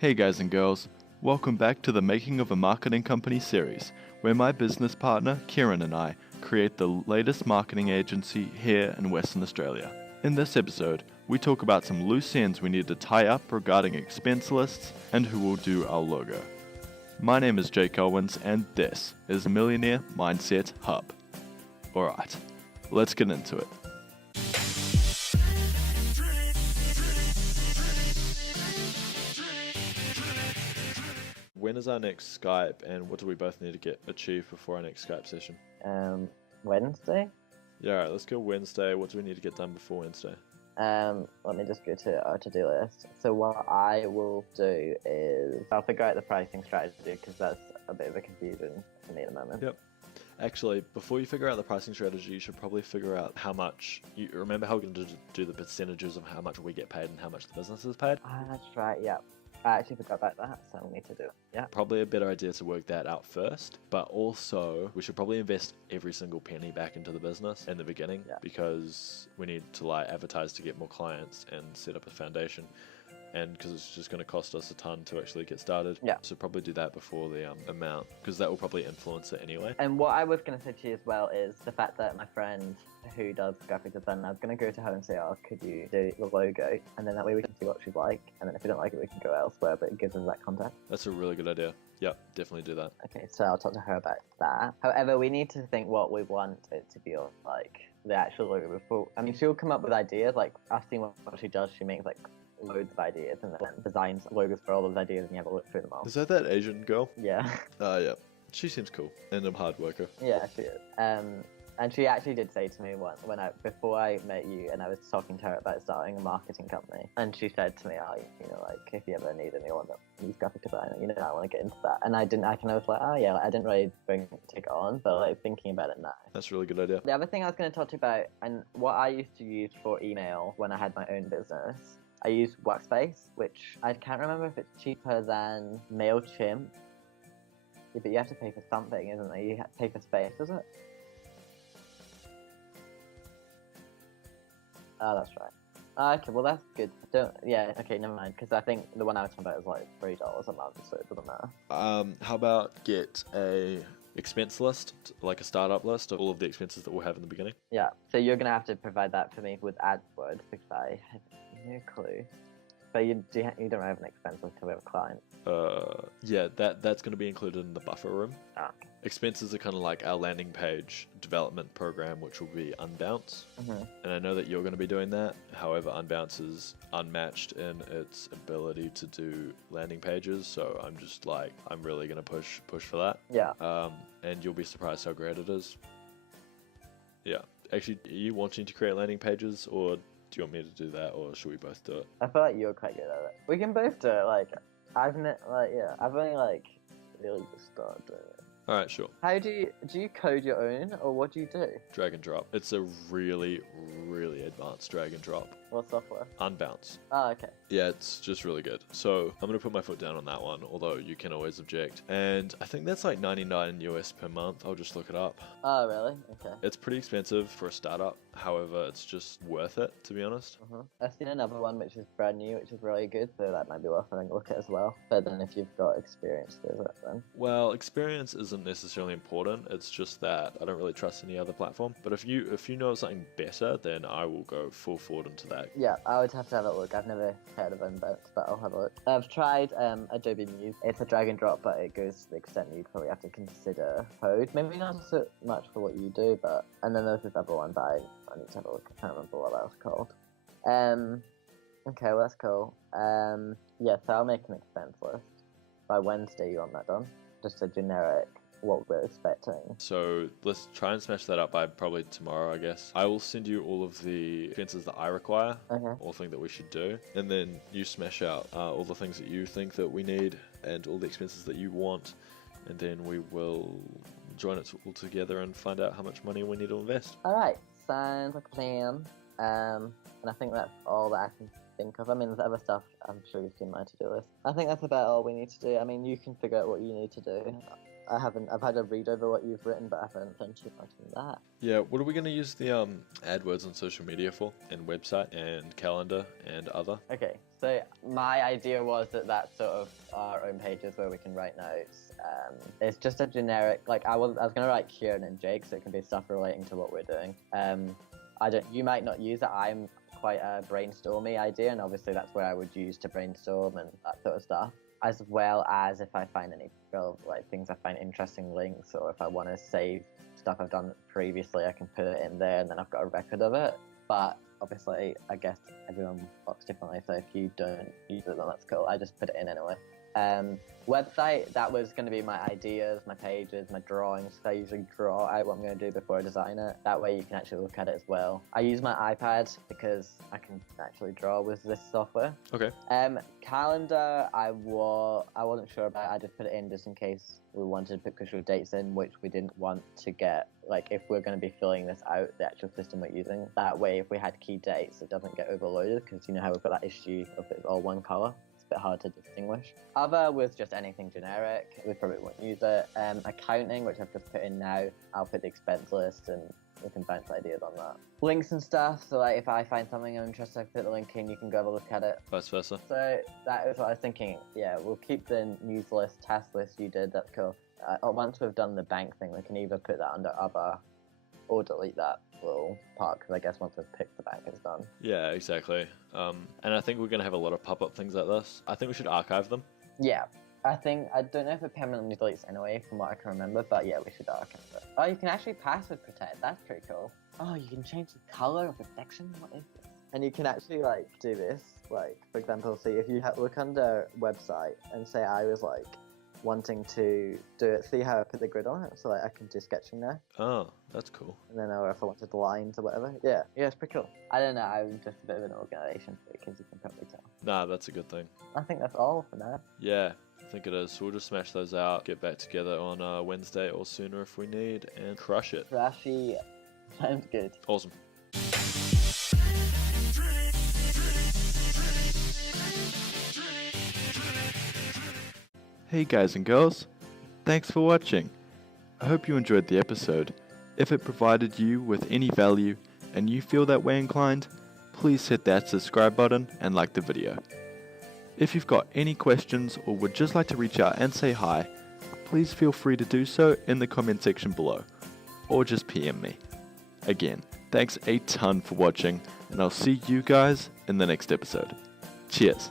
Hey guys and girls, welcome back to the Making of a Marketing Company series, where my business partner Kieran and I create the latest marketing agency here in Western Australia. In this episode, we talk about some loose ends we need to tie up regarding expense lists and who will do our logo. My name is Jake Owens and this is Millionaire Mindset Hub. Alright, let's get into it. When is our next Skype, and what do we both need to get achieved before our next Skype session? Wednesday? Yeah, alright, let's go Wednesday. What do we need to get done before Wednesday? Let me just go to our to-do list. So what I will do is I'll figure out the pricing strategy because that's a bit of a confusion for me at the moment. Yep. Actually, before you figure out the pricing strategy, you should probably figure out how much, you remember how we're going to do the percentages of how much we get paid and how much the business is paid? That's right, yeah. I actually forgot about that, so we need to do it. Yeah. Probably a better idea to work that out first, but also we should probably invest every single penny back into the business in the beginning because we need to advertise to get more clients and set up a foundation. And because it's just going to cost us a ton to actually get started. Yeah. So probably do that before the amount, because that will probably influence it anyway. And what I was going to say to you as well is the fact that my friend who does graphic design, I was going to go to her and say, oh, could you do the logo? And then that way we can see what she's like. And then if we don't like it, we can go elsewhere, but it gives us that contact. That's a really good idea. Yep, definitely do that. Okay, so I'll talk to her about that. However, we need to think what we want it to be like, the actual logo before. I mean, she'll come up with ideas, like I've seen what she does. She makes loads of ideas and then designs logos for all those ideas and you have a look through them all. Is that Asian girl? Yeah. Yeah. She seems cool and a hard worker. Yeah, she is. And she actually did say to me once before I met you and I was talking to her about starting a marketing company, and she said to me, oh, if you ever need anyone that needs graphic design, I want to get into that. And I was like, oh yeah, I didn't really take it on, but thinking about it now. That's a really good idea. The other thing I was going to talk to you about, and what I used to use for email when I had my own business, I use Workspace, which I can't remember if it's cheaper than MailChimp. Yeah, but you have to pay for something, isn't it? You have to pay for space, is it? Oh, that's right. Okay, well that's good. Okay, never mind, because I think the one I was talking about is $3 a month, so it doesn't matter. How about get a expense list, like a startup list of all of the expenses that we'll have in the beginning? Yeah, so you're going to have to provide that for me with AdWords, because I have no clue. So you don't have an expense list until we have a client? Yeah, that's going to be included in the buffer room. Oh, okay. Expenses are kind of like our landing page development program, which will be Unbounce. Mm-hmm. And I know that you're going to be doing that. However, Unbounce is unmatched in its ability to do landing pages. So I'm really going to push for that. Yeah. And you'll be surprised how great it is. Yeah. Actually, are you wanting to create landing pages, or do you want me to do that, or should we both do it? I feel like you're quite good at it. We can both do it. I've only really just started doing it. Alright, sure. How do you code your own, or what do you do? Drag and drop. It's a really, really advanced drag and drop. What software? Unbounce. Oh, okay. Yeah, it's just really good. So I'm going to put my foot down on that one, although you can always object. And I think that's like $99 US per month. I'll just look it up. Oh, really? Okay. It's pretty expensive for a startup. However, it's just worth it, to be honest. I've seen another one which is brand new, which is really good, so that might be worth having a look at as well. But then if you've got experience with it, then... Well, experience isn't necessarily important. It's just that I don't really trust any other platform. But if you know something better, then I will go full forward into that. Yeah, I would have to have a look. I've never heard of Unbounce, but I'll have a look. I've tried Adobe Muse. It's a drag and drop, but it goes to the extent you probably have to consider code. Maybe not so much for what you do, but... And then there's this other one that I need to have a look. I can't remember what that was called. Okay, well that's cool. Yeah, so I'll make an expense list. By Wednesday you want that done? Just a generic, what we're expecting. So let's try and smash that up by probably tomorrow, I guess. I will send you all of the expenses that I require, all things that we should do, and then you smash out all the things that you think that we need and all the expenses that you want, and then we will join it all together and find out how much money we need to invest. Alright, sounds like a plan. And I think that's all that I can think of. I mean, there's other stuff I'm sure you've seen my to-do list. I think that's about all we need to do. I mean, you can figure out what you need to do. I haven't. I've had a read over what you've written, but I haven't done too much in that. Yeah, what are we going to use the AdWords on social media for? And website and calendar and other? Okay, so my idea was that that's sort of our own pages where we can write notes. It's just a generic, like I was going to write Kieran and Jake, so it can be stuff relating to what we're doing. You might not use it. I'm quite a brainstormy idea, and obviously that's where I would use to brainstorm and that sort of stuff. As well as if I find any things I find interesting, links, or if I want to save stuff I've done previously, I can put it in there, and then I've got a record of it. But obviously, I guess everyone works differently, so if you don't use it, then that's cool. I just put it in anyway. Website, that was going to be my ideas, my pages, my drawings. I usually draw out what I'm going to do before I design it. That way you can actually look at it as well. I use my iPad because I can actually draw with this software. Okay. Calendar, I wasn't sure about. I just put it in just in case we wanted to put crucial dates in, which we didn't want to get. Like, if we're going to be filling this out, the actual system we're using, that way if we had key dates, it doesn't get overloaded, because you know how we've got that issue of it's all one color. Bit hard to distinguish. Other was just anything generic. We probably won't use it. Accounting, which I've just put in now, I'll put the expense list and we can bounce ideas on that. Links and stuff, so like if I find something I'm interested, I put the link in, you can go have a look at it. Vice versa. So that is what I was thinking. Yeah, we'll keep the news list, task list you did, that's cool. Once we've done the bank thing, we can either put that under other or delete that little part, because I guess once we've picked the bank, it's done. Yeah, exactly. And I think we're going to have a lot of pop-up things like this. I think we should archive them. Yeah. I don't know if it permanently deletes anyway, from what I can remember, but yeah, we should archive it. Oh, you can actually password protect. That's pretty cool. Oh, you can change the color of the section? What is this? And you can actually, like, do this. Like, for example, see if you look under website and say I was, like, wanting to do it, see how I put the grid on it, so like I can do sketching there. Oh, that's cool. And then, or if I wanted lines or whatever. Yeah, it's pretty cool. I don't know, I'm just a bit of an organisation freak, as you can probably tell. Nah, that's a good thing. I think that's all for now. Yeah, I think it is. So we'll just smash those out, get back together on Wednesday or sooner if we need, and crush it. Crashy, sounds good. Awesome. Hey guys and girls, thanks for watching. I hope you enjoyed the episode. If it provided you with any value and you feel that way inclined, please hit that subscribe button and like the video. If you've got any questions or would just like to reach out and say hi, please feel free to do so in the comment section below, or just PM me. Again, thanks a ton for watching, and I'll see you guys in the next episode. Cheers.